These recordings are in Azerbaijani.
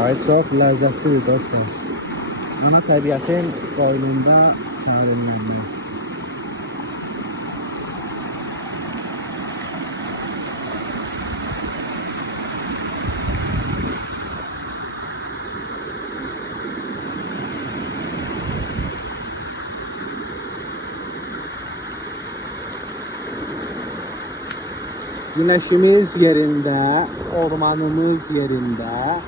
Ay çok lezzetli dostlar. Ana tabiatın koynunda serinlenme. Güneşimiz yerinde, ormanımız yerinde,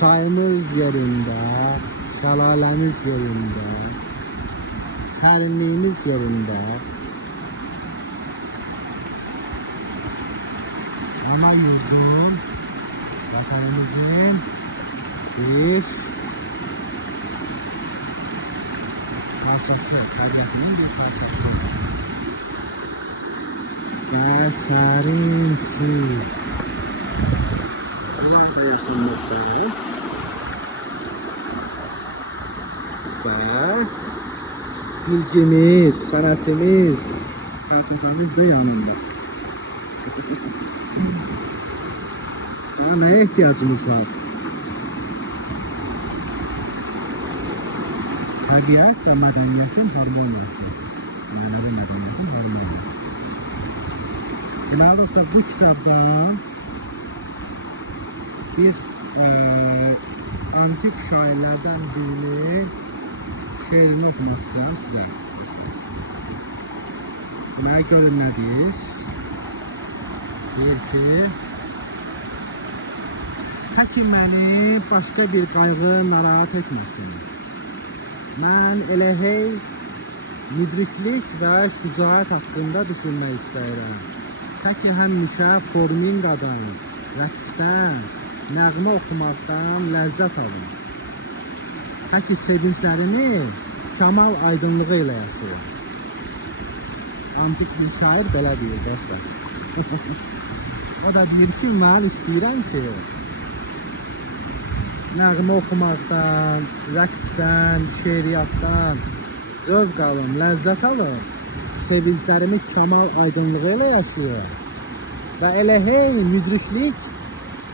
çayımız yerinde, şalalemiz yerinde, serinliğimiz yerinde. Ana yurdun, vatanımızın bir parçası, tabiatının bir parçası. Ve serin su. Burada yaşanmaktadır. Ve bilgimiz, sanatımız, felsefemiz de yanında. Daha neye ihtiyacımız var? Tabiat ve medeniyetin harmoniyası. Manevi medeniyetin harmoniyası. Deməli dostlar, bu kitabdan bir antik şairlərdən birinin şeirini oxumaq istəyirəm sizə. Deməli, görün nədir? Deyir ki, həkim məni başqa bir qayğı narahat etməsin. Mən elə hey müdriklik və şücaət haqqında düşünmək istəyirəm. Təki həmişə forminqadan, rəqsdən, nəğmə oxumaqdan ləzzət alın. Təki sevinclərimi kəmal aydınlığı ilə yaşayın. Antik bir şair belə deyir dostlar. O da deyir ki, mən istəyirəm ki, nəğmə oxumaqdan, rəqsdən, şeiriyyatdan zövq alın, ləzzət alın. Sevinclərimi kəmal aydınlığı ilə yaşayır. Və elə hey müdriklik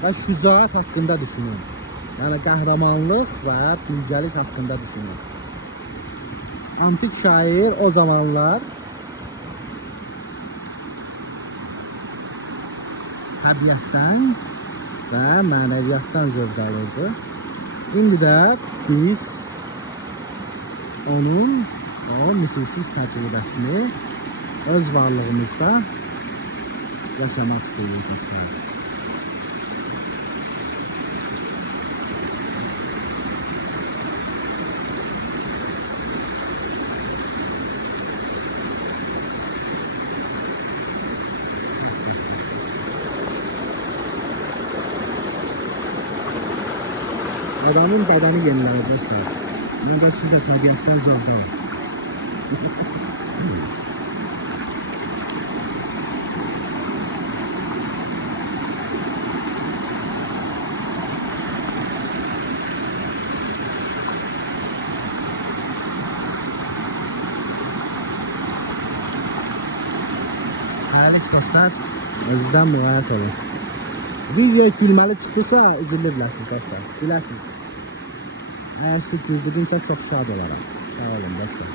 və şücaət haqqında düşünün. Yəni qəhrəmanlıq və bilgəlik haqqında düşünün. Antik şair o zamanlar təbiətdən və mənəviyyatdan zövq alırdı. İndi də biz onun o misilsiz təcrübəsini öz varlığımızda yaşamaq istəyirik. Adamın bədəni yenilənir dostlar. Məncə siz də təbiətdən zövq alın. Hələlik dostlar, özdən müğayət olun. Video gülməli çıxırsa üzülür biləsiniz dostlar, biləsiniz. Əgər siz güldürdümsə çox şad olaram. Sağ olun dostlar.